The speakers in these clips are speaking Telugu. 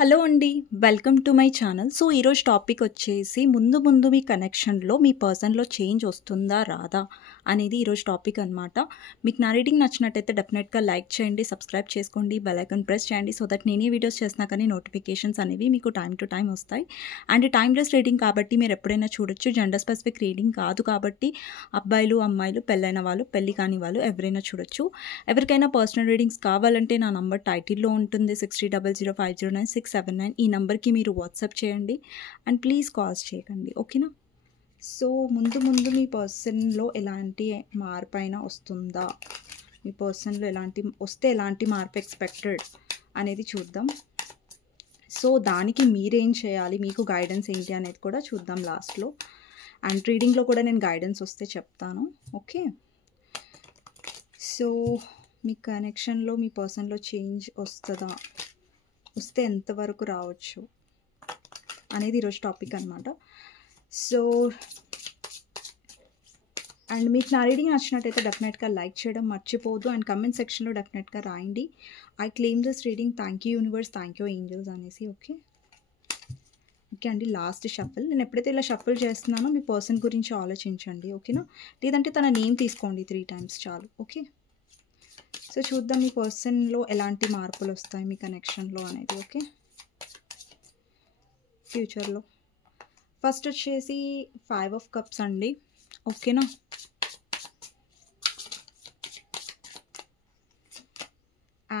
హలో అండి. Welcome to my channel. So, ఈరోజు టాపిక్ వచ్చేసి ముందు మీ కనెక్షన్‌లో మీ పర్సన్‌లో చేంజ్ వస్తుందా? రాదా? అనేది ఈరోజు టాపిక్ అనమాట. మీకు నా రీడింగ్ నచ్చినట్టయితే డెఫినెట్‌గా లైక్ చేయండి, సబ్స్క్రైబ్ చేసుకోండి, బెల్ ఐకాన్ ప్రెస్ చేయండి. సో దట్ నేను ఏ వీడియోస్ చేసినా కానీ నోటిఫికేషన్స్ అనేవి మీకు టైమ్ టు టైమ్ వస్తాయి. అండ్ టైమ్‌లెస్ రీడింగ్ కాబట్టి మీరు ఎప్పుడైనా చూడొచ్చు. జెండర్ స్పెసిఫిక్ రీడింగ్ కాదు కాబట్టి అబ్బాయిలు, అమ్మాయిలు, పెళ్ళైన వాళ్ళు, పెళ్లి కాని వాళ్ళు ఎవరైనా చూడొచ్చు. ఎవరికైనా పర్సనల్ రీడింగ్స్ కావాలంటే నా నంబర్ టైటిల్‌లో ఉంటుంది 6300509679. ఈ నంబర్కి మీరు వాట్సాప్ చేయండి అండ్ ప్లీజ్ కాల్స్ చేయకండి, ఓకేనా? సో ముందు మీ పర్సన్లో ఎలాంటి మార్పు అయినా వస్తుందా, మీ పర్సన్లో ఎలాంటి మార్పు ఎక్స్పెక్టెడ్ అనేది చూద్దాం. సో దానికి మీరేం చేయాలి, మీకు గైడెన్స్ ఏంటి అనేది కూడా చూద్దాం లాస్ట్లో. అండ్ రీడింగ్లో కూడా నేను గైడెన్స్ వస్తే చెప్తాను, ఓకే? సో మీ కనెక్షన్లో మీ పర్సన్లో చేంజ్ వస్తుందా, వస్తే ఎంతవరకు రావచ్చు అనేది ఈరోజు టాపిక్ అనమాట. సో అండ్ మీకు నా రీడింగ్ నచ్చినట్టయితే డెఫినెట్గా లైక్ చేయడం మర్చిపోవద్దు అండ్ కమెంట్ సెక్షన్లో డెఫినెట్గా రాయండి I claim this reading, thank you universe, thank you angels అనేసి. ఓకే అండి, లాస్ట్ షఫల్. నేను ఎప్పుడైతే ఇలా షఫల్ చేస్తున్నానో మీ పర్సన్ గురించి ఆలోచించండి, ఓకేనా? లేదంటే తన నేమ్ తీసుకోండి 3 times చాలు, ఓకే? సో చూద్దాం మీ పర్సన్లో ఎలాంటి మార్పులు వస్తాయి మీ కనెక్షన్లో అనేది, ఓకే? ఫ్యూచర్లో ఫస్ట్ వచ్చేసి 5 of Cups అండి, ఓకేనా?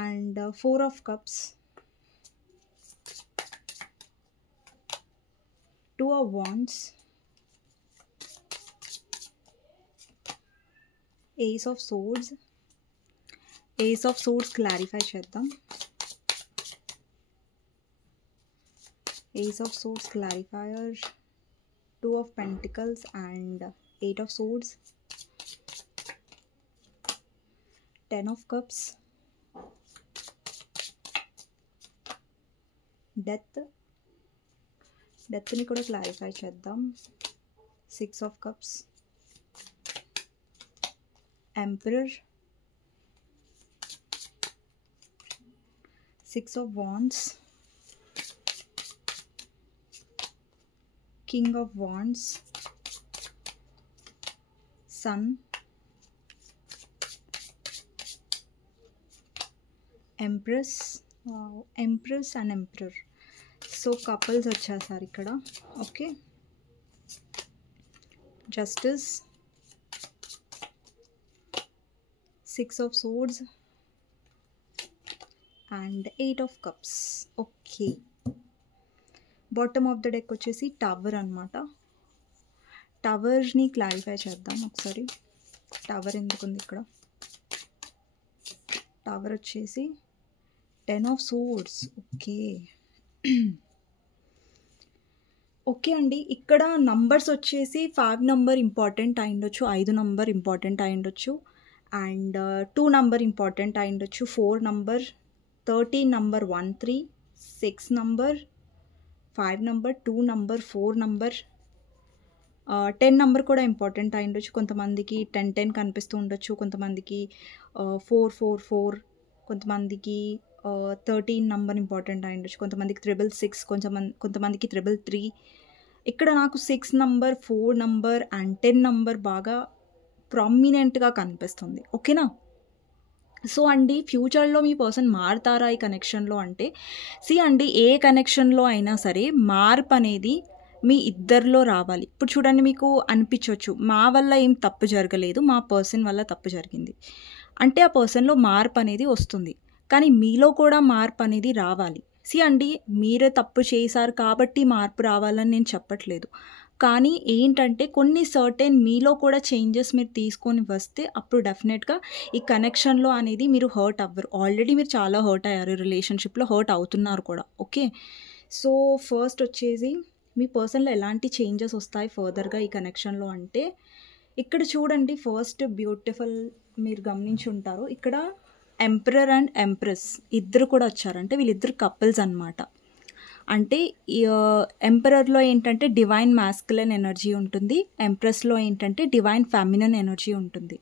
And 4 of Cups, 2 of Wands, Ace of Swords. Ace of Swords clarify చేద్దాం. Ace of Swords clarifier, 2 of Pentacles and 8 of Swords, 10 of Cups, డెత్ని కూడా క్లారిఫై చేద్దాం. 6 of Cups, Emperor, 6 of Wands, King of Wands, Sun, Empress, Empress and Emperor. So couples వచ్చేసారు ఇక్కడ, okay? Justice, 6 of Swords and 8 of Cups, okay. Bottom of the deck వచ్చేసి టవర్ అనమాట. టవర్ని క్లారిఫై చేద్దాం ఒకసారి. టవర్ ఎందుకుంది ఇక్కడ? టవర్ వచ్చేసి 10 of Swords, ఓకే. ఓకే అండి, ఇక్కడ నంబర్స్ వచ్చేసి 5 నెంబర్ ఇంపార్టెంట్ అయి ఉండొచ్చు, 5 నెంబర్ ఇంపార్టెంట్ అయి ఉండొచ్చు, అండ్ 2 నెంబర్ ఇంపార్టెంట్ అయి ఉండొచ్చు, 4 number, 13 number, 1 3, 6 number, 5 number, 2 number, 4 number, 10 number కూడా ఇంపార్టెంట్ అయి ఉండొచ్చు. కొంతమందికి 10 10 కనిపిస్తూ ఉండొచ్చు, కొంతమందికి 4 4 4, కొంతమందికి 13 నెంబర్ ఇంపార్టెంట్ అయి ఉండొచ్చు, కొంతమందికి 666, కొంతమందికి 333. ఇక్కడ నాకు 6 నెంబర్, 4 నెంబర్ అండ్ 10 నెంబర్ బాగా ప్రామినెంట్గా కనిపిస్తుంది, ఓకేనా? సో అండి, ఫ్యూచర్లో మీ పర్సన్ మారుతారా ఈ కనెక్షన్లో అంటే, అండి, ఏ కనెక్షన్లో అయినా సరే మార్పు అనేది మీ ఇద్దరిలో రావాలి. ఇప్పుడు చూడండి, మీకు అనిపించవచ్చు మా వల్ల ఏం తప్పు జరగలేదు, మా పర్సన్ వల్ల తప్పు జరిగింది అంటే ఆ పర్సన్లో మార్పు అనేది వస్తుంది. కానీ మీలో కూడా మార్పు అనేది రావాలి. అండి, మీరే తప్పు చేశారు కాబట్టి మార్పు రావాలని నేను చెప్పట్లేదు. కానీ ఏంటంటే కొన్ని సర్టెన్ మీలో కూడా చేంజెస్ మీరు తీసుకొని వస్తే అప్పుడు డెఫినెట్గా ఈ కనెక్షన్లో అనేది మీరు హర్ట్ అవ్వరు. ఆల్రెడీ మీరు చాలా హర్ట్ అయ్యారు, రిలేషన్షిప్లో హర్ట్ అవుతున్నారు కూడా, ఓకే? సో ఫస్ట్ వచ్చేసి మీ పర్సన్లో ఎలాంటి చేంజెస్ వస్తాయి ఫర్దర్గా ఈ కనెక్షన్లో అంటే, ఇక్కడ చూడండి, ఫస్ట్ బ్యూటిఫుల్ మీరు గమనించి ఉంటారు, ఇక్కడ ఎంపరర్ అండ్ ఎంప్రెస్ ఇద్దరు కూడా వచ్చారంటే వీళ్ళిద్దరు కపుల్స్ అనమాట. అంటే ఎంపరర్లో ఏంటంటే డివైన్ మాస్కులైన్ ఎనర్జీ ఉంటుంది, ఎంప్రెస్లో ఏంటంటే డివైన్ ఫెమినన్ ఎనర్జీ ఉంటుంది.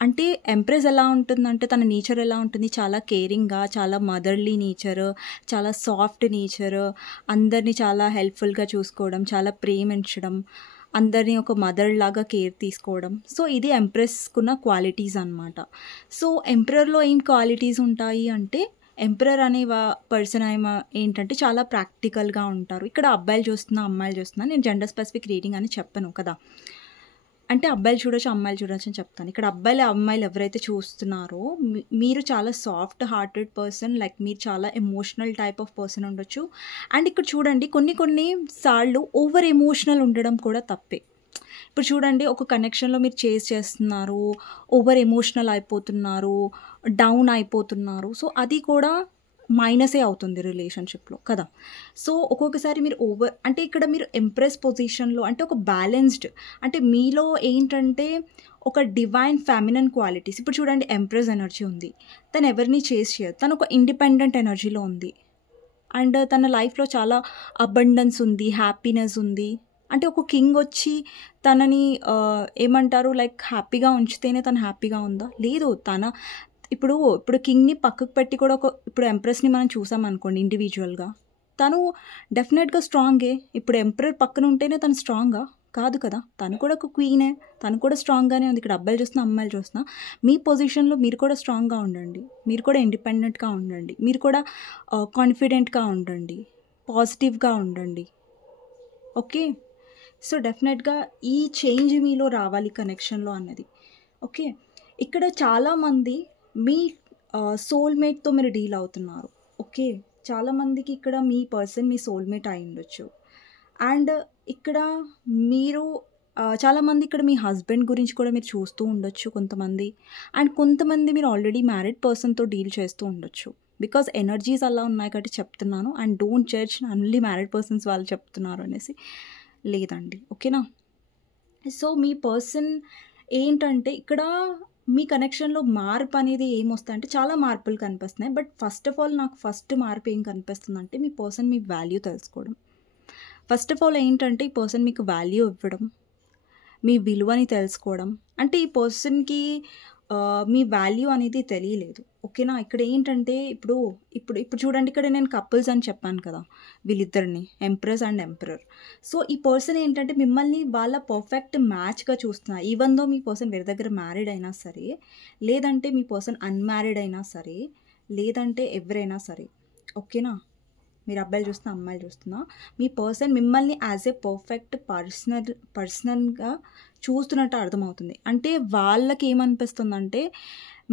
అంటే ఎంప్రెస్ ఎలా ఉంటుందంటే తన నేచర్ ఎలా ఉంటుంది, చాలా కేరింగ్‌గా, చాలా మదర్‌లీ నేచర్, చాలా సాఫ్ట్ నేచర్, అందరిని చాలా హెల్ప్‌ఫుల్‌గా చూసుకోవడం, చాలా ప్రేమించడం, అందరిని ఒక మదర్ లాగా కేర్ తీసుకోవడం. సో, ఇది ఎంప్రెస్‌కున్న క్వాలిటీస్ అనమాట. సో, ఎంపరర్‌లో ఏం క్వాలిటీస్ ఉంటాయి అంటే, ఎంపరర్ అనే పర్సన్ ఏంటంటే చాలా ప్రాక్టికల్‌గా ఉంటారు. ఇక్కడ అబ్బాయిలు చూస్తున్నా, అమ్మాయిలు చూస్తున్నా, నేను జెండర్ స్పెసిఫిక్ రీడింగ్ అని చెప్పను కదా! అంటే అబ్బాయిలు చూడొచ్చు, అమ్మాయిలు చూడొచ్చు అని చెప్తాను. ఇక్కడ అబ్బాయిలు, అమ్మాయిలు ఎవరైతే చూస్తున్నారో మీరు చాలా సాఫ్ట్ హార్టెడ్ పర్సన్, లైక్ మీరు చాలా ఎమోషనల్ టైప్ ఆఫ్ పర్సన్ ఉండొచ్చు. అండ్ ఇక్కడ చూడండి కొన్ని సార్లు ఓవర్ ఎమోషనల్ ఉండడం కూడా తప్పే. ఇప్పుడు చూడండి ఒక కనెక్షన్‌లో మీరు చేస్తున్నారు, ఓవర్ ఎమోషనల్ అయిపోతున్నారు, డౌన్ అయిపోతున్నారు. సో, అది కూడా మైనసే అవుతుంది రిలేషన్‌షిప్‌లో కదా! సో, ఒక్కొక్కసారి మీరు అంటే ఇక్కడ మీరు ఎంప్రెస్ పొజిషన్‌లో అంటే ఒక బ్యాలెన్స్డ్ అంటే మీలో ఏంటంటే ఒక డివైన్ ఫెమినిన్ క్వాలిటీస్. ఇప్పుడు చూడండి ఎంప్రెస్ ఎనర్జీ ఉంది. తను ఎవరిని చేజ్ చేయదు. తను ఒక ఇండిపెండెంట్ ఎనర్జీలో ఉంది. అండ్ తన లైఫ్‌లో చాలా అబండెన్స్ ఉంది, హ్యాపీనెస్ ఉంది. అంటే ఒక కింగ్ వచ్చి తనని ఏమంటారు లైక్ హ్యాపీగా ఉంచితేనే తను హ్యాపీగా ఉందా? లేదు. ఇప్పుడు కింగ్‌ని పక్కకు పెట్టి కూడా ఇప్పుడు ఎంప్రెస్‌ని మనం చూసామనుకోండి ఇండివిజువల్‌గా. తను డెఫినెట్‌గా స్ట్రాంగే. ఇప్పుడు ఎంపరర్ పక్కన ఉంటేనే తను స్ట్రాంగా? కాదు కదా! తను కూడా ఒక క్వీనే. తను కూడా స్ట్రాంగ్‌గానే ఉంది. ఇక్కడ అబ్బాయిలు చూస్తున్నా, అమ్మాయిలు చూస్తున్నా. మీ పొజిషన్‌లో మీరు కూడా స్ట్రాంగ్‌గా ఉండండి. మీరు కూడా ఇండిపెండెంట్‌గా ఉండండి. మీరు కూడా కాన్ఫిడెంట్‌గా ఉండండి. పాజిటివ్‌గా ఉండండి. ఓకే. సో, డెఫినెట్‌గా ఈ చేంజ్ మీలో రావాలి కనెక్షన్‌లో అన్నది. ఓకే. ఇక్కడ చాలామంది మీ సోల్‌మేట్‌తో మీరు డీల్ అవుతున్నారు. ఓకే. చాలామందికి ఇక్కడ మీ పర్సన్ మీ సోల్‌మేట్ అయ్యుండొచ్చు. అండ్ ఇక్కడ మీరు చాలామంది ఇక్కడ మీ హస్బెండ్ గురించి కూడా మీరు చూస్తూ ఉండొచ్చు కొంతమంది. అండ్ కొంతమంది మీరు ఆల్రెడీ మ్యారీడ్ పర్సన్‌తో డీల్ చేస్తూ ఉండొచ్చు. బికాజ్ ఎనర్జీస్ అలా ఉన్నాయి కాబట్టి చెప్తున్నాను. And don't judge only married persons వాళ్ళు చెప్తున్నారు అనేసి. లేదండి. ఓకేనా? సో, మీ పర్సన్ ఏంటంటే ఇక్కడ మీ కనెక్షన్‌లో మార్పు అనేది ఏమొస్తాయంటే చాలా మార్పులు కనిపిస్తున్నాయి. బట్ ఫస్ట్ ఆఫ్ ఆల్ నాకు ఫస్ట్ మార్పు ఏం కనిపిస్తుందంటే మీ పర్సన్ మీ వాల్యూ తెలుసుకోవడం. ఫస్ట్ ఆఫ్ ఆల్ ఏంటంటే ఈ పర్సన్ మీకు వాల్యూ ఇవ్వడం, మీ విలువని తెలుసుకోవడం. అంటే ఈ పర్సన్‌కి మీ వాల్యూ అనేది తెలియలేదు. ఓకేనా? ఇక్కడ ఏంటంటే ఇప్పుడు చూడండి ఇక్కడ నేను కపుల్స్ అని చెప్పాను కదా! వీళ్ళిద్దరిని ఎంప్రెస్ అండ్ ఎంపరర్. సో, ఈ పర్సన్ ఏంటంటే మిమ్మల్ని వాళ్ళ పర్ఫెక్ట్ మ్యాచ్‌గా చూస్తున్నారు. ఈవెన్ దో మీ పర్సన్ వేరే దగ్గర మ్యారీడ్ అయినా సరే, లేదంటే మీ పర్సన్ అన్‌మ్యారీడ్ అయినా సరే, లేదంటే ఎవరైనా సరే. ఓకేనా? మీరు అబ్బాయిలు చూస్తున్నా, అమ్మాయిలు చూస్తున్నా. మీ పర్సన్ మిమ్మల్ని యాజ్ ఏ పర్ఫెక్ట్ పర్సన్‌గా చూస్తున్నట్టు అర్థమవుతుంది. అంటే వాళ్ళకేమనిపిస్తుందంటే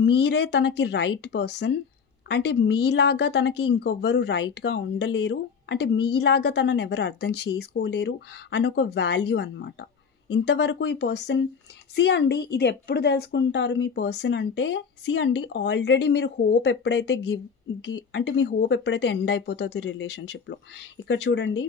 మీరే తనకి రైట్ పర్సన్. అంటే మీలాగా తనకి ఇంకొవ్వరు రైట్‌గా ఉండలేరు. అంటే మీలాగా తనని ఎవరు అర్థం చేసుకోలేరు అని ఒక వాల్యూ అనమాట. ఇంతవరకు ఈ పర్సన్ అండి ఇది ఎప్పుడు తెలుసుకుంటారు మీ పర్సన్ అంటే అండి ఆల్రెడీ మీరు హోప్ ఎప్పుడైతే అంటే మీ హోప్ ఎప్పుడైతే ఎండ్ అయిపోతుంది రిలేషన్‌షిప్‌లో. ఇక్కడ చూడండి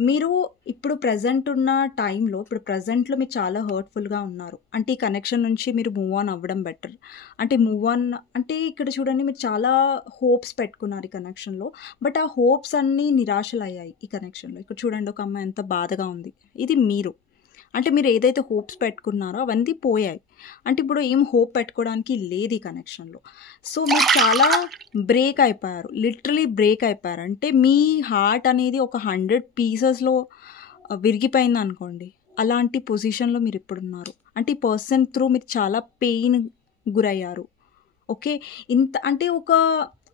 మీరు ఇప్పుడు ప్రెజెంట్ ఉన్న టైంలో ఇప్పుడు ప్రెజెంట్‌లో మీరు చాలా హర్ట్‌ఫుల్‌గా ఉన్నారు. అంటే ఈ కనెక్షన్ నుంచి మీరు మూవ్ ఆన్ అవ్వడం బెటర్. అంటే మూవ్ ఆన్ అంటే ఇక్కడ చూడండి మీరు చాలా హోప్స్ పెట్టుకున్నారు ఈ కనెక్షన్‌లో. బట్ ఆ హోప్స్ అన్నీ నిరాశలయ్యాయి ఈ కనెక్షన్‌లో. ఇక్కడ చూడండి ఒక అమ్మాయి ఎంత బాధగా ఉంది. ఇది మీరు. అంటే మీరు ఏదైతే హోప్స్ పెట్టుకున్నారో అవన్నీ పోయాయి. అంటే ఇప్పుడు ఏం హోప్ పెట్టుకోవడానికి లేదు ఈ కనెక్షన్‌లో. సో, మీరు చాలా బ్రేక్ అయిపోయారు. లిటరల్లీ బ్రేక్ అయిపోయారు. అంటే మీ హార్ట్ అనేది ఒక 100 పీసెస్‌లో విరిగిపోయిందనుకోండి. అలాంటి పొజిషన్‌లో మీరిప్పుడున్నారు. అంటే ఈ పర్సన్ త్రూ మీరు చాలా పెయిన్ గురయ్యారు. ఓకే. అంటే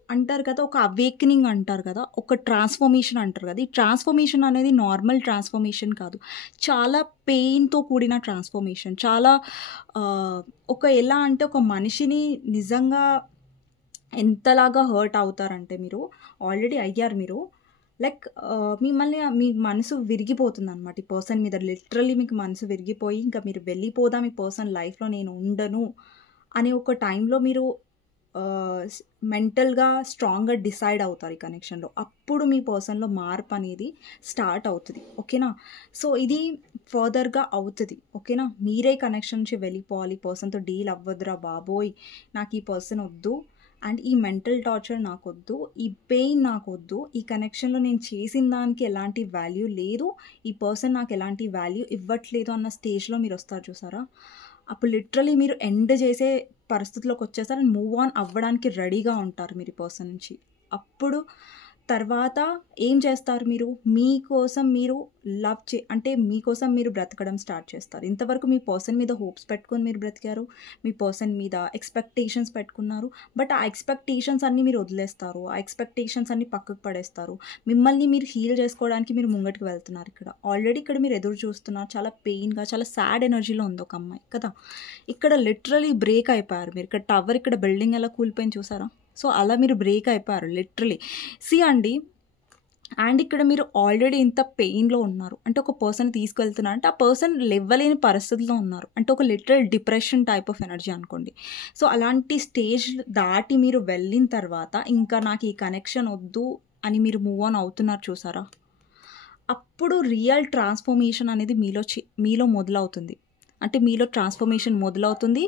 అంటారు కదా! ఒక అవేకెనింగ్ అంటారు కదా! ఒక ట్రాన్స్‌ఫర్మేషన్ అంటారు కదా! ఈ ట్రాన్స్‌ఫర్మేషన్ అనేది నార్మల్ ట్రాన్స్‌ఫర్మేషన్ కాదు. చాలా పెయిన్‌తో కూడిన ట్రాన్స్‌ఫర్మేషన్. చాలా ఎలా అంటే ఒక మనిషిని నిజంగా ఎంతలాగా హర్ట్ అవుతారంటే మీరు ఆల్రెడీ అయ్యారు మీరు. లైక్ మిమ్మల్ని మీ మనసు విరిగిపోతుందనమాట ఈ పర్సన్ మీద. లిటరల్లీ మీకు మనసు విరిగిపోయి ఇంకా మీరు వెళ్ళిపోదాం ఈ పర్సన్ లైఫ్‌లో నేను ఉండను అనే ఒక టైంలో మీరు మెంటల్‌గా స్ట్రాంగ్‌గా డిసైడ్ అవుతారు ఈ కనెక్షన్‌లో. అప్పుడు మీ పర్సన్‌లో మార్పు అనేది స్టార్ట్ అవుతది. ఓకేనా? సో, ఇది ఫర్దర్‌గా అవుతది. ఓకేనా? మీరే కనెక్షన్ నుంచి వెళ్ళిపోవాలి. పర్సన్‌తో డీల్ అవ్వద్దురా బాబోయ్! నాకు ఈ పర్సన్ వద్దు. అండ్ ఈ మెంటల్ టార్చర్ నాకొద్దు. ఈ పెయిన్ నాకొద్దు. ఈ కనెక్షన్‌లో నేను చేసిన దానికి ఎలాంటి వాల్యూ లేదు. ఈ పర్సన్ నాకు ఎలాంటి వాల్యూ ఇవ్వట్లేదు అన్న స్టేజ్‌లో మీరొస్తారు చూసారా? అప్పుడు లిటరల్లీ మీరు ఎండ్ చేసే పరిస్థితిలోకి వచ్చేస్తారు అండ్ మూవ్ ఆన్ అవ్వడానికి రెడీగా ఉంటారు మీరు ఈ పర్సన్ నుంచి. అప్పుడు తర్వాత ఏం చేస్తారు మీరు? మీకోసం మీరు అంటే మీకోసం మీరు బ్రతకడం స్టార్ట్ చేస్తారు. ఇంతవరకు మీ పర్సన్ మీద హోప్స్ పెట్టుకొని మీరు బ్రతికారు. మీ పర్సన్ మీద ఎక్స్‌పెక్టేషన్స్ పెట్టుకున్నారు. బట్ ఆ ఎక్స్‌పెక్టేషన్స్ అన్నీ మీరు వదిలేస్తారు. ఆ ఎక్స్‌పెక్టేషన్స్ అన్నీ పక్కకు పడేస్తారు. మిమ్మల్ని మీరు హీల్ చేసుకోవడానికి మీరు ముంగటికి వెళ్తున్నారు ఇక్కడ. ఆల్రెడీ ఇక్కడ మీరు ఎదురు చూస్తున్నారు. చాలా పెయిన్‌గా, చాలా సాడ్ ఎనర్జీలో ఉంది ఒక అమ్మాయి కదా! ఇక్కడ లిటరల్లీ బ్రేక్ అయిపోయారు మీరు. ఇక్కడ టవర్, ఇక్కడ బిల్డింగ్ ఎలా కూలిపోయింది చూసారా? సో అలా మీరు బ్రేక్ అయిపోయారు లిటరల్లీ. అండి, అండ్ ఇక్కడ మీరు ఆల్రెడీ ఇంత పెయిన్‌లో ఉన్నారు. అంటే ఒక పర్సన్ తీసుకెళ్తున్నారు అంటే ఆ పర్సన్ లేవలేని పరిస్థితిలో ఉన్నారు. అంటే ఒక literal depression type of energy అనుకోండి. సో అలాంటి స్టేజ్ దాటి మీరు వెళ్ళిన తర్వాత ఇంకా నాకు ఈ కనెక్షన్ వద్దు అని మీరు మూవ్ ఆన్ అవుతున్నారు చూసారా? అప్పుడు రియల్ ట్రాన్స్‌ఫర్మేషన్ అనేది మీలో మొదలవుతుంది. అంటే మీలో ట్రాన్స్‌ఫర్మేషన్ మొదలవుతుంది.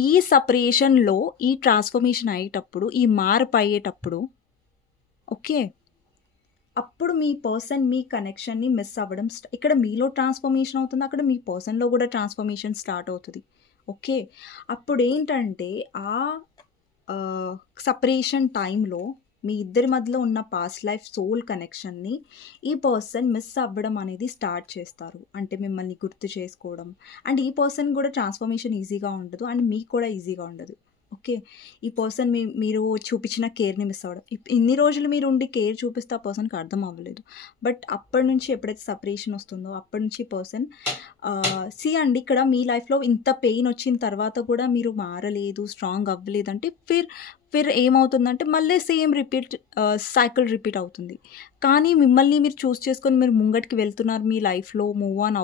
ఈ సెపరేషన్‌లో ఈ ట్రాన్స్‌ఫర్మేషన్ అయ్యేటప్పుడు, ఈ మార్పు అయ్యేటప్పుడు ఓకే. అప్పుడు మీ పర్సన్ మీ కనెక్షన్‌ని మిస్ అవ్వడం ఇక్కడ మీలో ట్రాన్స్‌ఫర్మేషన్ అవుతుంది. అక్కడ మీ పర్సన్‌లో కూడా ట్రాన్స్‌ఫర్మేషన్ స్టార్ట్ అవుతది. ఓకే. అప్పుడేంటంటే సెపరేషన్ టైంలో మీ ఇద్దరి మధ్యలో ఉన్న పాస్ట్ లైఫ్ సోల్ కనెక్షన్‌ని ఈ పర్సన్ మిస్ అవ్వడం అనేది స్టార్ట్ చేస్తారు. అంటే మిమ్మల్ని గుర్తు చేసుకోవడం. అండ్ ఈ పర్సన్ కూడా ట్రాన్స్‌ఫర్మేషన్ ఈజీగా ఉండదు. అండ్ మీకు కూడా ఈజీగా ఉండదు. ఓకే. ఈ పర్సన్ మీరు చూపించిన కేర్‌ని మిస్ అవ్వడం. ఇన్ని రోజులు మీరు ఉండి కేర్ చూపిస్తే ఆ పర్సన్‌కి అర్థం అవ్వలేదు. బట్ అప్పటి నుంచి ఎప్పుడైతే సెపరేషన్ వస్తుందో అప్పటి నుంచి పర్సన్ అండి, ఇక్కడ మీ లైఫ్‌లో ఇంత పెయిన్ వచ్చిన తర్వాత కూడా మీరు మారలేదు, స్ట్రాంగ్ అవ్వలేదంటే ఫిర్ ఏమవుతుందంటే మళ్ళీ సేమ్ సైకిల్ రిపీట్ అవుతుంది. కానీ మిమ్మల్ని మీరు చూస్ చేసుకొని మీరు ముంగటికి వెళ్తున్నారు మీ లైఫ్‌లో మూవ్ ఆన్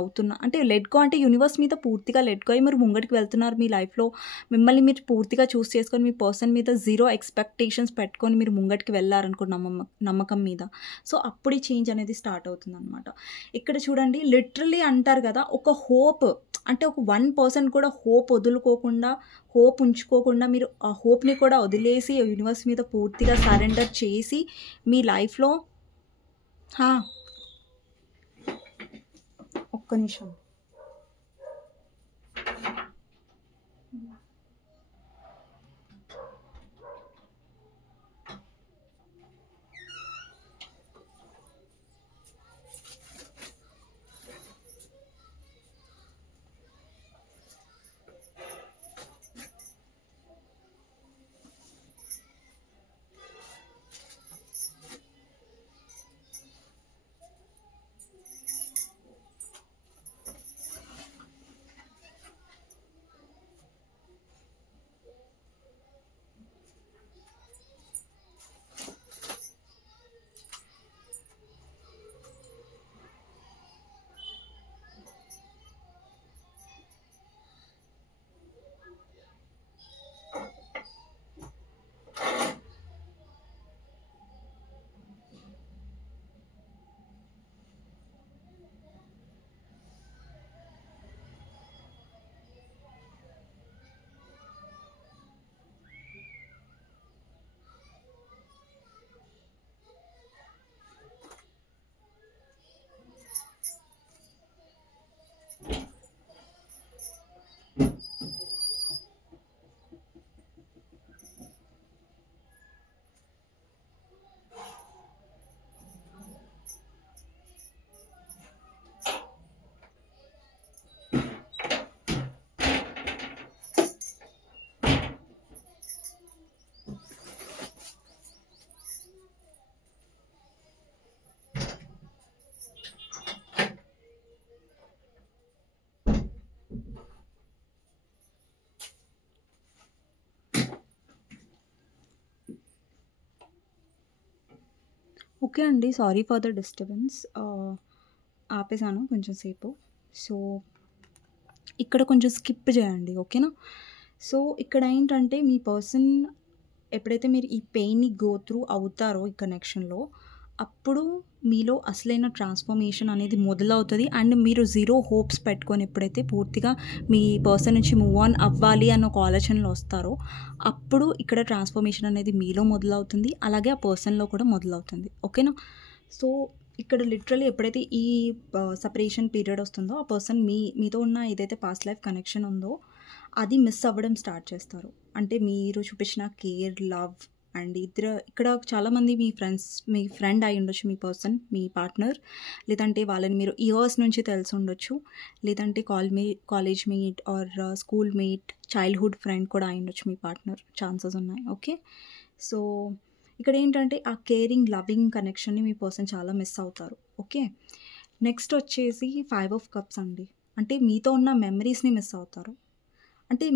అంటే లెట్ గో అంటే యూనివర్స్ మీద పూర్తిగా లెట్ గో అయ్యి మీరు ముంగటికి వెళ్తున్నారు మీ లైఫ్‌లో. మిమ్మల్ని మీరు పూర్తిగా చూస్ చేసుకొని మీ పర్సన్ మీద జీరో ఎక్స్‌పెక్టేషన్స్ పెట్టుకొని మీరు ముంగటికి వెళ్లారనుకో నమ్మకం మీద. సో అప్పుడు ఈ చేంజ్ అనేది స్టార్ట్ అవుతుందనమాట. ఇక్కడ చూడండి లిటరల్లీ అంటారు కదా, ఒక హోప్ అంటే ఒక 1% కూడా హోప్ వదులుకోకుండా, హోప్ ఉంచుకోకుండా మీరు ఆ హోప్‌ని కూడా వదిలేసి యూనివర్స్ మీద పూర్తిగా సరెండర్ చేసి మీ లైఫ్‌లో ఒక్క నిమిషం. ఓకే అండి. Sorry for the disturbance. ఆపేసాను కొంచెం సేపు. సో ఇక్కడ కొంచెం స్కిప్ చేయండి. ఓకేనా? సో ఇక్కడ ఏంటంటే మీ పర్సన్ ఎప్పుడైతే మీరు ఈ పెయిన్‌ని గో త్రూ అవుతారో ఈ కనెక్షన్‌లో, అప్పుడు మీలో అసలైన ట్రాన్స్‌ఫర్మేషన్ అనేది మొదలవుతది. అండ్ మీరు జీరో హోప్స్ పెట్టుకొని ఎప్పుడైతే పూర్తిగా మీ పర్సన్ నుంచి మూవ్ ఆన్ అవ్వాలి అన్న ఒక ఆలోచనలో వస్తారో, అప్పుడు ఇక్కడ ట్రాన్స్‌ఫర్మేషన్ అనేది మీలో మొదలవుతుంది. అలాగే ఆ పర్సన్‌లో కూడా మొదలవుతుంది. ఓకేనా? సో ఇక్కడ లిటరల్లీ ఎప్పుడైతే ఈ సెపరేషన్ పీరియడ్ వస్తుందో ఆ పర్సన్ మీతో ఉన్న ఏదైతే పాస్ట్ లైఫ్ కనెక్షన్ ఉందో అది మిస్ అవ్వడం స్టార్ట్ చేస్తారు. అంటే మీరు చూపించిన కేర్, లవ్ అండ్ ఇక్కడ చాలామంది మీ ఫ్రెండ్ అయి ఉండొచ్చు, మీ పర్సన్, మీ పార్ట్నర్. లేదంటే వాళ్ళని మీరు ఇయర్స్ నుంచి తెలిసి ఉండొచ్చు. లేదంటే college mate or school mate, childhood friend కూడా అయి ఉండొచ్చు మీ పార్ట్నర్. ఛాన్సెస్ ఉన్నాయి. ఓకే. సో ఇక్కడ ఏంటంటే ఆ కేరింగ్, లవింగ్ కనెక్షన్‌ని మీ పర్సన్ చాలా మిస్ అవుతారు. ఓకే. నెక్స్ట్ వచ్చేసి 5 ఆఫ్ కప్స్ అండి. అంటే మీతో ఉన్న మెమరీస్‌ని మిస్ అవుతారు. అంటే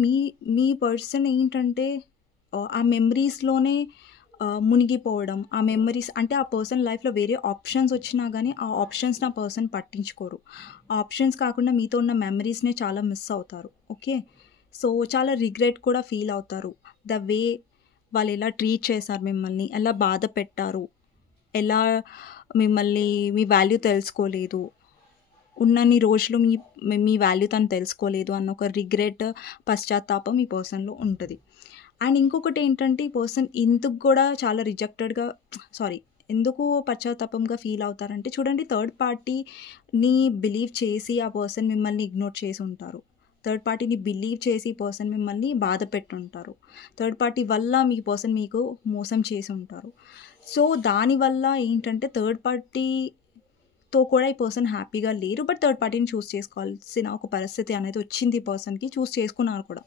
మీ పర్సన్ ఏంటంటే ఆ మెమరీస్‌లోనే మునిగిపోవడం. ఆ మెమరీస్ అంటే ఆ పర్సన్ లైఫ్‌లో వేరే ఆప్షన్స్ వచ్చినా గానీ, ఆ ఆప్షన్స్‌ని ఆ పర్సన్ పట్టించుకోరు. ఆ ఆప్షన్స్ కాకుండా మీతో ఉన్న మెమరీస్‌నే చాలా మిస్ అవుతారు. ఓకే. సో, చాలా రిగ్రెట్ కూడా ఫీల్ అవుతారు. ద వే వాళ్ళు ఎలా ట్రీట్ చేశారు మిమ్మల్ని, ఎలా బాధ పెట్టారు, ఎలా మిమ్మల్ని మీ వాల్యూ తెలుసుకోలేదు, ఉన్నన్ని రోజులు మీ వాల్యూ తను తెలుసుకోలేదు అన్న ఒక రిగ్రెట్, పశ్చాత్తాపం ఈ పర్సన్‌లో ఉంటది. అండ్ ఇంకొకటి ఏంటంటే ఈ పర్సన్ ఇందుకు కూడా చాలా ఎందుకు పశ్చాత్తాపంగా ఫీల్ అవుతారంటే చూడండి, థర్డ్ పార్టీని బిలీవ్ చేసి ఆ పర్సన్ మిమ్మల్ని ఇగ్నోర్ చేసి ఉంటారు. థర్డ్ పార్టీని బిలీవ్ చేసి ఈ పర్సన్ మిమ్మల్ని బాధ పెట్టుంటారు. థర్డ్ పార్టీ వల్ల మీ పర్సన్ మీకు మోసం చేసి ఉంటారు. సో, దానివల్ల ఏంటంటే థర్డ్ పార్టీతో కూడా ఈ పర్సన్ హ్యాపీగా లేరు. బట్ థర్డ్ పార్టీని చూస్ చేసుకోవాల్సిన ఒక పరిస్థితి అనేది వచ్చింది ఈ పర్సన్‌కి. చూస్ చేసుకున్నారు కూడా.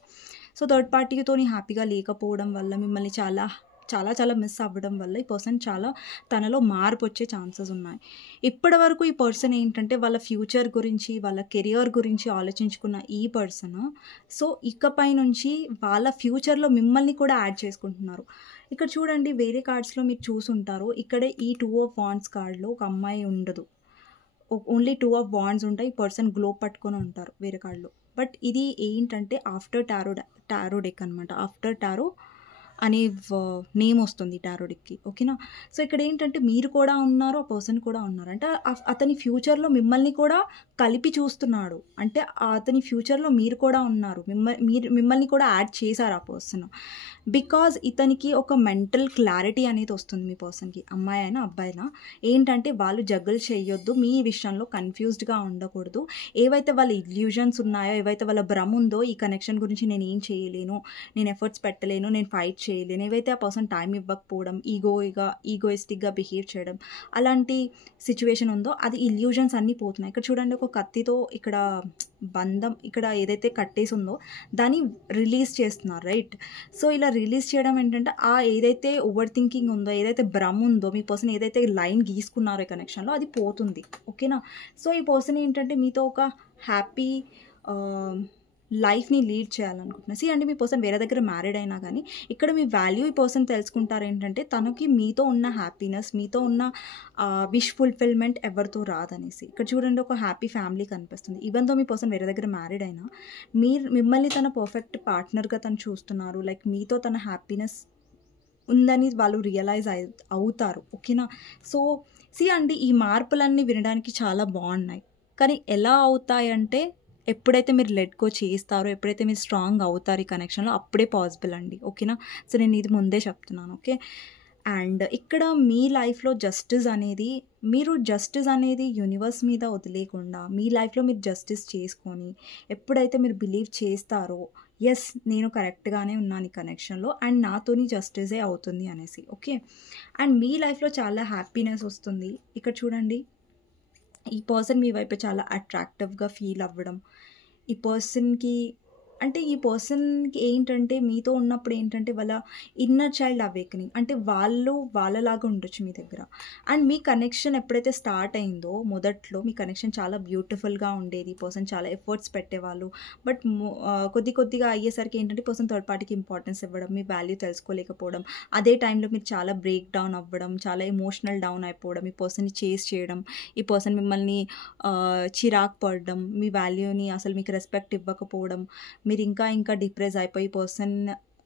సో, థర్డ్ పార్టీతోని హ్యాపీగా లేకపోవడం వల్ల, మిమ్మల్ని చాలా చాలా చాలా మిస్ అవ్వడం వల్ల ఈ పర్సన్ చాలా తనలో మార్పు వచ్చే ఛాన్సెస్ ఉన్నాయి. ఇప్పటివరకు ఈ పర్సన్ ఏంటంటే వాళ్ళ ఫ్యూచర్ గురించి, వాళ్ళ కెరియర్ గురించి ఆలోచించుకున్న ఈ పర్సన్, సో, ఇకపై నుంచి వాళ్ళ ఫ్యూచర్‌లో మిమ్మల్ని కూడా యాడ్ చేసుకుంటున్నారు. ఇక్కడ చూడండి, వేరే కార్డ్స్‌లో మీరు చూసుంటారు. ఇక్కడే ఈ 2 ఆఫ్ వాండ్స్ కార్డ్‌లో ఒక అమ్మాయి ఉండదు. ఓన్లీ 2 ఆఫ్ వాండ్స్ ఉంటాయి. ఈ పర్సన్ గ్లోబ్ పట్టుకొని ఉంటారు వేరే కార్డ్‌లో. బట్ ఇది ఏంటంటే ఆఫ్టర్ టారో డెక్ అనమాట. ఆఫ్టర్ టారో అనే నేమ్ వస్తుంది టారో డెక్‌కి. ఓకేనా. సో, ఇక్కడ ఏంటంటే మీరు కూడా ఉన్నారు, ఆ పర్సన్ కూడా ఉన్నారు. అంటే అతని ఫ్యూచర్‌లో మిమ్మల్ని కూడా కలిపి చూస్తున్నాడు. అంటే అతని ఫ్యూచర్‌లో మీరు కూడా ఉన్నారు. మిమ్మల్ని కూడా యాడ్ చేశారు ఆ పర్సన్. బికాజ్ ఇతనికి ఒక మెంటల్ క్లారిటీ అనేది వస్తుంది మీ పర్సన్‌కి. అమ్మాయి అయినా, అబ్బాయినా. ఏంటంటే వాళ్ళు జగల్ చేయొద్దు. మీ విషయంలో కన్‌ఫ్యూజ్డ్‌గా ఉండకూడదు. ఏవైతే వాళ్ళ ఇల్యూజన్స్ ఉన్నాయో, ఏవైతే వాళ్ళ భ్రమ ఉందో, ఈ కనెక్షన్ గురించి నేను ఏం చేయలేను, నేను ఎఫర్ట్స్ పెట్టలేను, నేను ఫైట్ చేయలేను, ఏవైతే ఆ పర్సన్ టైం ఇవ్వకపోవడం, ఈగోయిస్టిక్‌గా బిహేవ్ చేయడం, అలాంటి సిచ్యువేషన్ ఉందో అది ఇల్యూజన్స్ అన్నీ పోతున్నాయి. ఇక్కడ చూడండి, ఒక కత్తితో ఇక్కడ ఏదైతే కట్టేసి ఉందో దాన్ని రిలీజ్ చేస్తున్నారు, రైట్. సో, ఇలా రిలీజ్ చేయడం ఏంటంటే ఏదైతే ఓవర్ థింకింగ్ ఉందో, ఏదైతే భ్రమ ఉందో, మీ పర్సన్ ఏదైతే లైన్ గీసుకున్నారో ఈ కనెక్షన్‌లో అది పోతుంది. ఓకేనా. సో, ఈ పర్సన్ ఏంటంటే మీతో ఒక హ్యాపీ లైఫ్‌ని లీడ్ చేయాలనుకుంటున్నారు. అండి, మీ పర్సన్ వేరే దగ్గర మ్యారీడ్ అయినా కానీ ఇక్కడ మీ వాల్యూ ఈ పర్సన్ తెలుసుకుంటారు. ఏంటంటే తనకి మీతో ఉన్న హ్యాపీనెస్, మీతో ఉన్న విష్ ఫుల్ఫిల్మెంట్ ఎవరితో రాదనేసి. ఇక్కడ చూడండి, ఒక హ్యాపీ ఫ్యామిలీ కనిపిస్తుంది. ఈవెన్ దో మీ పర్సన్ వేరే దగ్గర మ్యారీడ్ అయినా మిమ్మల్ని తన పర్ఫెక్ట్ పార్ట్నర్‌గా తను చూస్తున్నారు. లైక్ మీతో తన హ్యాపీనెస్ ఉందని వాళ్ళు రియలైజ్ అవుతారు. ఓకేనా. సో, అండి, ఈ మార్పులన్నీ వినడానికి చాలా బాగున్నాయి. కానీ ఎలా అవుతాయంటే ఎప్పుడైతే మీరు లెట్ గో చేస్తారో, ఎప్పుడైతే మీరు స్ట్రాంగ్ అవుతారు ఈ కనెక్షన్‌లో, అప్పుడే పాసిబుల్ అండి. ఓకేనా. సో, నేను ఇది ముందే చెప్తున్నాను. ఓకే. అండ్ ఇక్కడ మీ లైఫ్‌లో మీరు జస్టిస్ అనేది యూనివర్స్ మీద వదిలేయకుండా మీ లైఫ్‌లో మీరు జస్టిస్ చేసుకొని, ఎప్పుడైతే మీరు బిలీవ్ చేస్తారో యెస్, నేను కరెక్ట్‌గానే ఉన్నాను ఈ కనెక్షన్‌లో అండ్ నాతోని జస్టిసే అవుతుంది అనేసి. ఓకే. అండ్ మీ లైఫ్‌లో చాలా హ్యాపీనెస్ వస్తుంది. ఇక్కడ చూడండి, ఈ పర్సన్ మీ వైపు చాలా అట్రాక్టివ్‌గా ఫీల్ అవ్వడం, ఈ పర్సన్‌కి ఏంటంటే మీతో ఉన్నప్పుడు ఏంటంటే వాళ్ళ ఇన్నర్ చైల్డ్ అవేకనింగ్, అంటే వాళ్ళలాగా ఉండొచ్చు మీ దగ్గర. అండ్ మీ కనెక్షన్ ఎప్పుడైతే స్టార్ట్ అయిందో మొదట్లో మీ కనెక్షన్ చాలా బ్యూటిఫుల్‌గా ఉండేది. ఈ పర్సన్ చాలా ఎఫర్ట్స్ పెట్టేవాళ్ళు. బట్ కొద్దిగా అయ్యేసరికి ఏంటంటే పర్సన్ థర్డ్ పార్టీకి ఇంపార్టెన్స్ ఇవ్వడం, మీ వాల్యూ తెలుసుకోలేకపోవడం, అదే టైంలో మీరు చాలా బ్రేక్ డౌన్ అవ్వడం, చాలా ఎమోషనల్ డౌన్ అయిపోవడం, ఈ పర్సన్‌ని చేజ్ చేయడం, ఈ పర్సన్ మిమ్మల్ని చిరాకు పడడం, మీ వాల్యూని అసలు మీకు రెస్పెక్ట్ ఇవ్వకపోవడం, మీరు ఇంకా డిప్రెస్ అయిపోయి పర్సన్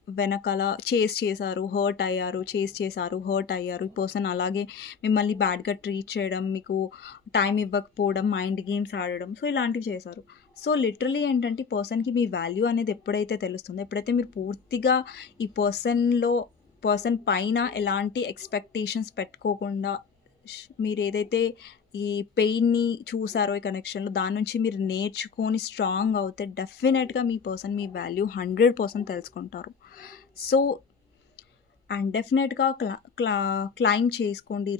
వెనకాల చేజ్ చేశారు, హర్ట్ అయ్యారు. ఈ పర్సన్ అలాగే మిమ్మల్ని బ్యాడ్‌గా ట్రీట్ చేయడం, మీకు టైం ఇవ్వకపోవడం, మైండ్ గేమ్స్ ఆడడం, సో, ఇలాంటివి చేశారు. సో, లిటరల్లీ ఏంటంటే ఈ పర్సన్‌కి మీ వాల్యూ అనేది ఎప్పుడైతే తెలుస్తుందో, ఎప్పుడైతే మీరు పూర్తిగా ఈ పర్సన్ పైన ఎలాంటి ఎక్స్‌పెక్టేషన్స్ పెట్టుకోకుండా మీరు ఏదైతే ఈ పెయిన్ని చూసారో ఈ కనెక్షన్లో, దాని నుంచి మీరు నేర్చుకొని స్ట్రాంగ్ అవుతే డెఫినెట్గా మీ పర్సన్ మీ వాల్యూ 100% తెలుసుకుంటారు. సో అండ్ డెఫినెట్గా క్లెయిమ్ చేసుకోండి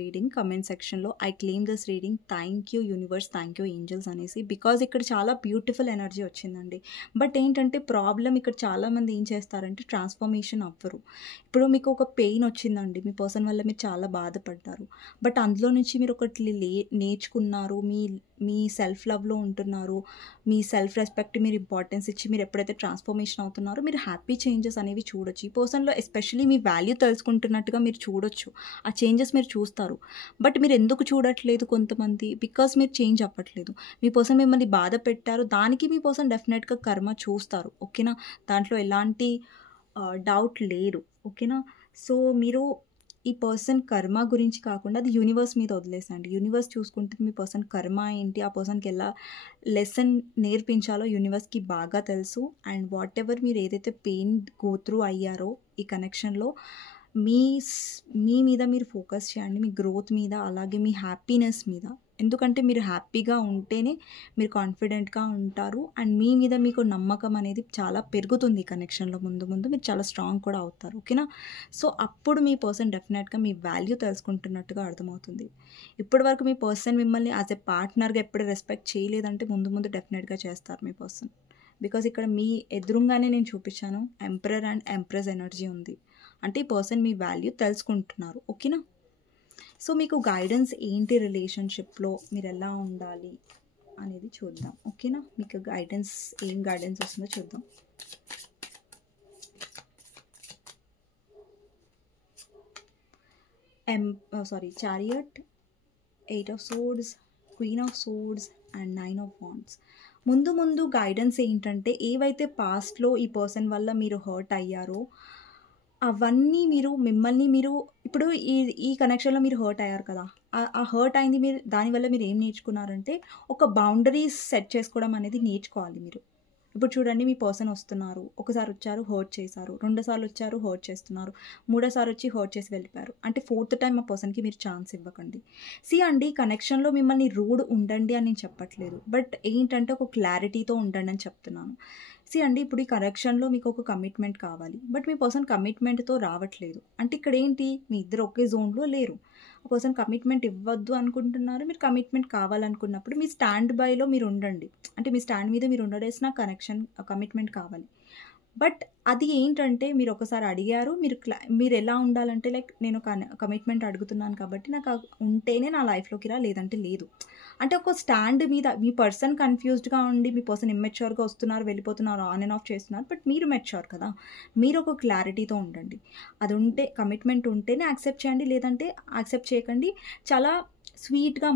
రీడింగ్ కమెంట్ సెక్షన్లో. I claim this reading, thank you universe, thank you angels అనేసి. బికాజ్ ఇక్కడ చాలా బ్యూటిఫుల్ ఎనర్జీ వచ్చిందండి. బట్ ఏంటంటే ప్రాబ్లం ఇక్కడ చాలామంది ఏం చేస్తారంటే ట్రాన్స్ఫర్మేషన్ అవ్వరు. ఇప్పుడు మీకు ఒక పెయిన్ వచ్చిందండి, మీ పర్సన్ వల్ల మీరు చాలా బాధపడ్డారు, బట్ అందులో నుంచి మీరు ఒకటి నేర్చుకున్నారు, మీ సెల్ఫ్ లవ్లో ఉంటున్నారు, మీ సెల్ఫ్ రెస్పెక్ట్ మీరు ఇంపార్టెన్స్ ఇచ్చి మీరు ఎప్పుడైతే ట్రాన్స్ఫర్మేషన్ అవుతున్నారో మీరు హ్యాపీ చేంజెస్ అనేవి చూడొచ్చు. ఈ పర్సన్లో ఎస్పెషల్లీ మీ వాల్యూ తెలుసుకుంటున్నట్టుగా మీరు చూడొచ్చు, ఆ చేంజెస్ మీరు చూస్తారు. బట్ మీరు ఎందుకు చూడట్లేదు కొంతమంది? బికాస్ మీరు చేంజ్ అవ్వట్లేదు. మీ పర్సన్ మిమ్మల్ని బాధ పెట్టారు, దానికి మీ పర్సన్ డెఫినెట్గా కర్మ చూస్తారు. ఓకేనా, దాంట్లో ఎలాంటి డౌట్ లేదు. ఓకేనా, సో మీరు ఈ పర్సన్ కర్మ గురించి కాకుండా అది యూనివర్స్ మీద వదిలేసండి. యూనివర్స్ చూసుకుంటుంది మీ పర్సన్ కర్మ ఏంటి, ఆ పర్సన్కి ఎలా లెసన్ నేర్పించాలో యూనివర్స్కి బాగా తెలుసు. అండ్ వాట్ ఎవర్ మీరు ఏదైతే పెయిన్ గో త్రూ అయ్యారో ఈ కనెక్షన్లో, మీ మీద మీరు ఫోకస్ చేయండి, మీ గ్రోత్ మీద, అలాగే మీ హ్యాపీనెస్ మీద. ఎందుకంటే మీరు హ్యాపీగా ఉంటేనే మీరు కాన్ఫిడెంట్గా ఉంటారు, అండ్ మీ మీద మీకు నమ్మకం అనేది చాలా పెరుగుతుంది ఈ కనెక్షన్లో. ముందు మీరు చాలా స్ట్రాంగ్ కూడా అవుతారు. ఓకేనా, సో అప్పుడు మీ పర్సన్ డెఫినెట్గా మీ వాల్యూ తెలుసుకుంటున్నట్టుగా అర్థమవుతుంది. ఇప్పటి వరకు మీ పర్సన్ మిమ్మల్ని యాజ్ ఎ పార్ట్నర్గా ఎప్పుడు రెస్పెక్ట్ చేయలేదంటే ముందు డెఫినెట్గా చేస్తారు మీ పర్సన్. బికాజ్ ఇక్కడ మీ ఎదురుగానే నేను చూపించాను, ఎంపరర్ అండ్ ఎంప్రెస్ ఎనర్జీ ఉంది. అంటే ఈ పర్సన్ మీ వాల్యూ తెలుసుకుంటున్నారు. ఓకేనా, సో మీకు గైడెన్స్ ఏంటి, రిలేషన్షిప్లో మీరు ఎలా ఉండాలి అనేది చూద్దాం. ఓకేనా, మీకు ఏం గైడెన్స్ వస్తుందో చూద్దాం. Chariot, 8 of Swords, Queen of Swords and 9 of Wands. ముందు గైడెన్స్ ఏంటంటే, ఏవైతే పాస్ట్లో ఈ పర్సన్ వల్ల మీరు హర్ట్ అయ్యారో అవన్నీ మిమ్మల్ని మీరు ఇప్పుడు ఈ కనెక్షన్లో మీరు హర్ట్ అయ్యారు కదా, ఆ హర్ట్ అయింది మీరు, దానివల్ల మీరు ఏం నేర్చుకున్నారంటే ఒక బౌండరీస్ సెట్ చేసుకోవడం అనేది నేర్చుకోవాలి మీరు. ఇప్పుడు చూడండి, మీ పర్సన్ వస్తున్నారు, ఒకసారి వచ్చారు హర్ట్ చేశారు, రెండోసార్లు వచ్చారు హర్ట్ చేస్తున్నారు, మూడోసారి వచ్చి హర్ట్ చేసి వెళ్ళిపోయారు. అంటే 4th టైం ఆ పర్సన్కి మీరు ఛాన్స్ ఇవ్వకండి. అండి, కనెక్షన్లో మిమ్మల్ని రూడ్ ఉండండి అని నేను చెప్పట్లేదు, బట్ ఏంటంటే ఒక క్లారిటీతో ఉండండి అని చెప్తున్నాను. అండి, ఇప్పుడు ఈ కనెక్షన్లో మీకు ఒక కమిట్మెంట్ కావాలి, బట్ మీ పర్సన్ కమిట్మెంట్తో రావట్లేదు. అంటే ఇక్కడ ఏంటి, మీ ఇద్దరు ఒకే జోన్లో లేరు. ఆ పర్సన్ కమిట్మెంట్ ఇవ్వద్దు అనుకుంటున్నారు, మీరు కమిట్మెంట్ కావాలనుకున్నప్పుడు మీ స్టాండ్ బైలో మీరు ఉండండి. అంటే మీ స్టాండ్ మీద మీరు ఉండడేసిన కమిట్మెంట్ కావాలి. బట్ అది ఏంటంటే మీరు ఒకసారి అడిగారు, మీరు ఎలా ఉండాలంటే లైక్ నేను కమిట్మెంట్ అడుగుతున్నాను కాబట్టి నాకు ఉంటేనే నా లైఫ్లోకి రా, లేదంటే లేదు. అంటే ఒక స్టాండ్ మీద మీ పర్సన్ కన్ఫ్యూజ్డ్గా ఉండి, మీ పర్సన్ ఇమ్మెచ్యూర్గా వస్తున్నారు, వెళ్ళిపోతున్నారు, ఆన్ అండ్ ఆఫ్ చేస్తున్నారు, బట్ మీరు మెచ్యూర్ కదా, మీరు ఒక క్లారిటీతో ఉండండి. అది ఉంటే, కమిట్మెంట్ ఉంటేనే యాక్సెప్ట్ చేయండి, లేదంటే యాక్సెప్ట్ చేయకండి. చాలా స్వీట్గా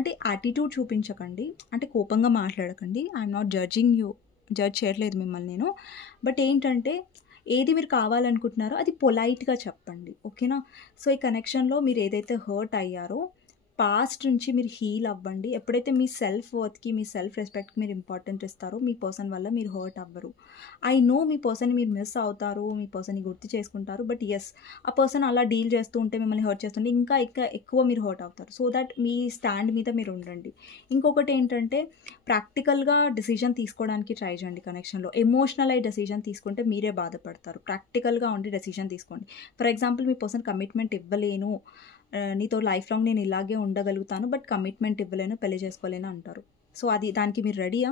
అంటే యాటిట్యూడ్ చూపించకండి, అంటే కోపంగా మాట్లాడకండి. ఐఎమ్ నాట్ జడ్జ్ చేయట్లేదు మిమ్మల్ని నేను, బట్ ఏంటంటే ఏది మీరు కావాలనుకుంటున్నారో అది పొలైట్గా చెప్పండి. ఓకేనా, సో ఈ కనెక్షన్లో మీరు ఏదైతే హర్ట్ అయ్యారో పాస్ట్ నుంచి మీరు హీల్ అవ్వండి. ఎప్పుడైతే మీ సెల్ఫ్ వర్త్కి, మీ సెల్ఫ్ రెస్పెక్ట్కి మీరు ఇంపార్టెంట్ ఇస్తారో మీ పర్సన్ వల్ల మీరు హర్ట్ అవ్వరు. ఐ నో మీ పర్సన్ని మీరు మిస్ అవుతారు, మీ పర్సన్ని గుర్తు చేసుకుంటారు, బట్ ఎస్, ఆ పర్సన్ అలా డీల్ చేస్తూ ఉంటే, మిమ్మల్ని హర్ట్ చేస్తుంటే ఇంకా ఎక్కువ మీరు హర్ట్ అవుతారు. సో దట్ మీ స్టాండ్ మీద మీరు ఉండండి. ఇంకొకటి ఏంటంటే, ప్రాక్టికల్గా డెసిషన్ తీసుకోవడానికి ట్రై చేయండి కనెక్షన్లో. ఎమోషనల్ అయి డెసిషన్ తీసుకుంటే మీరే బాధపడతారు. ప్రాక్టికల్గా ఉండి డెసిషన్ తీసుకోండి. For example, me person commitment ఇవ్వలేను, నీతో లైఫ్ లాంగ్ నేను ఇలాగే ఉండగలుగుతాను, బట్ కమిట్మెంట్ ఇవ్వలేను, పెళ్లి చేసుకోలేను అంటారు. సో దానికి మీరు రెడీయా?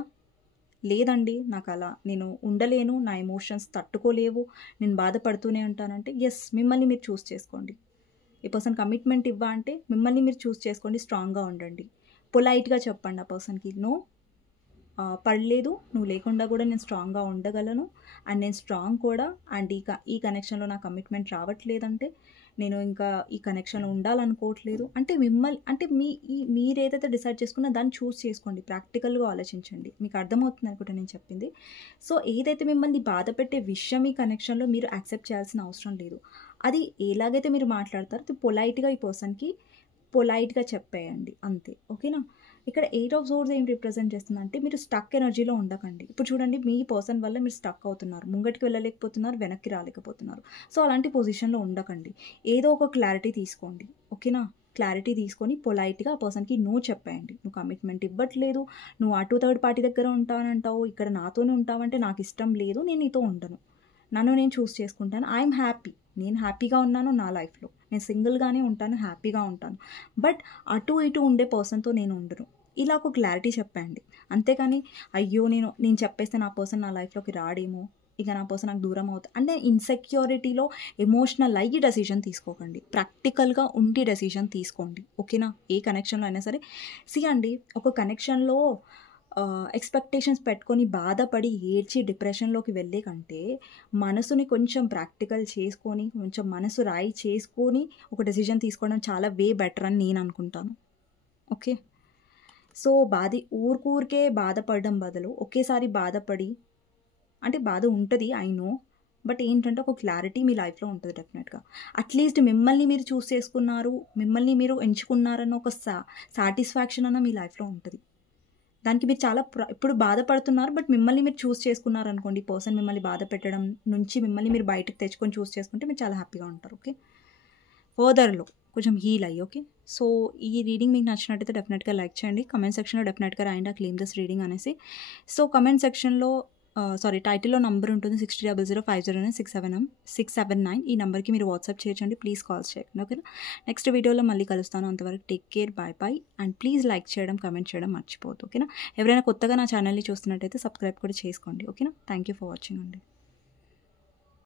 లేదండి, నాకు అలా నేను ఉండలేను, నా ఎమోషన్స్ తట్టుకోలేవు, నేను బాధపడుతూనే ఉంటానంటే ఎస్, మిమ్మల్ని మీరు చూస్ చేసుకోండి. ఈ పర్సన్ కమిట్మెంట్ ఇవ్వ అంటే మిమ్మల్ని మీరు చూస్ చేసుకోండి, స్ట్రాంగ్గా ఉండండి. పొలైట్గా చెప్పండి ఆ పర్సన్కి, నో పడలేదు, నువ్వు లేకుండా కూడా నేను స్ట్రాంగ్గా ఉండగలను, అండ్ నేను స్ట్రాంగ్ కూడా, అండ్ ఈ కనెక్షన్లో నా కమిట్మెంట్ రావట్లేదంటే నేను ఇంకా ఈ కనెక్షన్లో ఉండాలనుకోవట్లేదు అంటే మీరు ఏదైతే డిసైడ్ చేసుకున్నా దాన్ని చూస్ చేసుకోండి. ప్రాక్టికల్గా ఆలోచించండి. మీకు అర్థమవుతుంది అనుకుంటే నేను చెప్పింది. సో ఏదైతే మిమ్మల్ని బాధ పెట్టే విషయం ఈ కనెక్షన్లో మీరు యాక్సెప్ట్ చేయాల్సిన అవసరం లేదు. అది ఎలాగైతే మీరు మాట్లాడతారో అది పొలైట్గా ఈ పర్సన్కి పొలైట్గా చెప్పేయండి అంతే. ఓకేనా, ఇక్కడ 8 ఆఫ్ సోర్స్ ఏం రిప్రజెంట్ చేస్తుందంటే మీరు స్టక్ ఎనర్జీలో ఉండకండి. ఇప్పుడు చూడండి మీ పర్సన్ వల్ల మీరు స్టక్ అవుతున్నారు. ముంగటికి వెళ్ళలేకపోతున్నారు, వెనక్కి రాలేకపోతున్నారు. సో అలాంటి పొజిషన్‌లో ఉండకండి. ఏదో ఒక క్లారిటీ తీసుకోండి. ఓకేనా? క్లారిటీ తీసుకొని పొలైట్‌గా ఆ పర్సన్‌కి నో చెప్పేయండి. నువ్వు కమిట్మెంట్ ఇవ్వట్లేదు. నువ్వు అటు థర్డ్ పార్టీ దగ్గర ఉంటానంటావు. ఇక్కడ నాతోనే ఉంటావంటే నాకు ఇష్టం లేదు. నేను నీతో ఉండను. నన్ను నేను చూస్ చేసుకుంటాను. I'm happy. నేను హ్యాపీగా ఉన్నాను నా లైఫ్‌లో. నేను సింగిల్‌గానే ఉంటాను. హ్యాపీగా ఉంటాను. బట్ అటు ఇటు ఉండే పర్సన్‌తో నేను ఉండను. ఇలా ఒక క్లారిటీ చెప్పండి. అంతేకాని అయ్యో! నేను చెప్పేస్తే నా పర్సన్ నా లైఫ్‌లోకి రాడేమో, ఇక నా పర్సన్ నాకు దూరం అంటే ఇన్‌సెక్యూరిటీలో ఎమోషనల్ అయ్యి డెసిషన్ తీసుకోకండి. ప్రాక్టికల్‌గా ఉండి డెసిషన్ తీసుకోండి. ఓకేనా? ఏ కనెక్షన్‌లో అయినా సరే. అండి, ఒక కనెక్షన్‌లో ఎక్స్‌పెక్టేషన్స్ పెట్టుకొని బాధపడి ఏడ్చి డిప్రెషన్‌లోకి వెళ్ళే కంటే మనసుని కొంచెం ప్రాక్టికల్ చేసుకొని, కొంచెం మనసు రాయి చేసుకొని ఒక డెసిషన్ తీసుకోవడం చాలా బెటర్ అని నేను అనుకుంటాను. ఓకే. సో ఊరికే బాధపడడం బదులు ఒకేసారి బాధపడి, అంటే బాధ ఉంటుంది ఐ నో. బట్ ఏంటంటే ఒక క్లారిటీ మీ లైఫ్‌లో ఉంటుంది డెఫినెట్‌గా. అట్‌లీస్ట్ మిమ్మల్ని మీరు చూస్ చేసుకున్నారు, మిమ్మల్ని మీరు ఎంచుకున్నారన్న ఒక సాటిస్ఫాక్షన్ అన్న మీ లైఫ్‌లో ఉంటది. దానికి మీరు చాలా ఇప్పుడు బాధపడుతున్నారు. బట్ మిమ్మల్ని మీరు చూస్ చేసుకున్నారనుకోండి, పర్సన్ మిమ్మల్ని బాధ పెట్టడం నుంచి మిమ్మల్ని మీరు బయటకి తెచ్చుకొని చూస్ చేసుకుంటే మీరు చాలా హ్యాపీగా ఉంటారు. ఓకే. ఫర్దర్‌లో కొంచెం హీల్ అయ్యి. ఓకే. సో ఈ రీడింగ్ మీకు నచ్చినట్టయితే డెఫినెట్‌గా లైక్ చేయండి. కామెంట్ సెక్షన్‌లో డెఫినెట్‌గా రాయండి క్లెయిమ్ దిస్ రీడింగ్ అనేసి. సో కామెంట్ సెక్షన్‌లో టైటిల్‌లో నంబర్ ఉంటుంది 6000509679 ఈ నంబర్‌కి మీరు వాట్సాప్ చేయొచ్చండి. ప్లీజ్ కాల్స్ చేయకండి. ఓకేనా? నెక్స్ట్ వీడియోలో మళ్ళీ కలుస్తాను. అంతవరకు take care. By. And please like చేయడం, కామెంట్ చేయడం మర్చిపోవద్దు. ఓకేనా? ఎవరైనా కొత్తగా నా ఛానల్‌ని చూస్తున్నట్టయితే సబ్స్క్రైబ్ కూడా చేసుకోండి. ఓకేనా? థ్యాంక్ యూ ఫర్ వాచింగ్ అండి.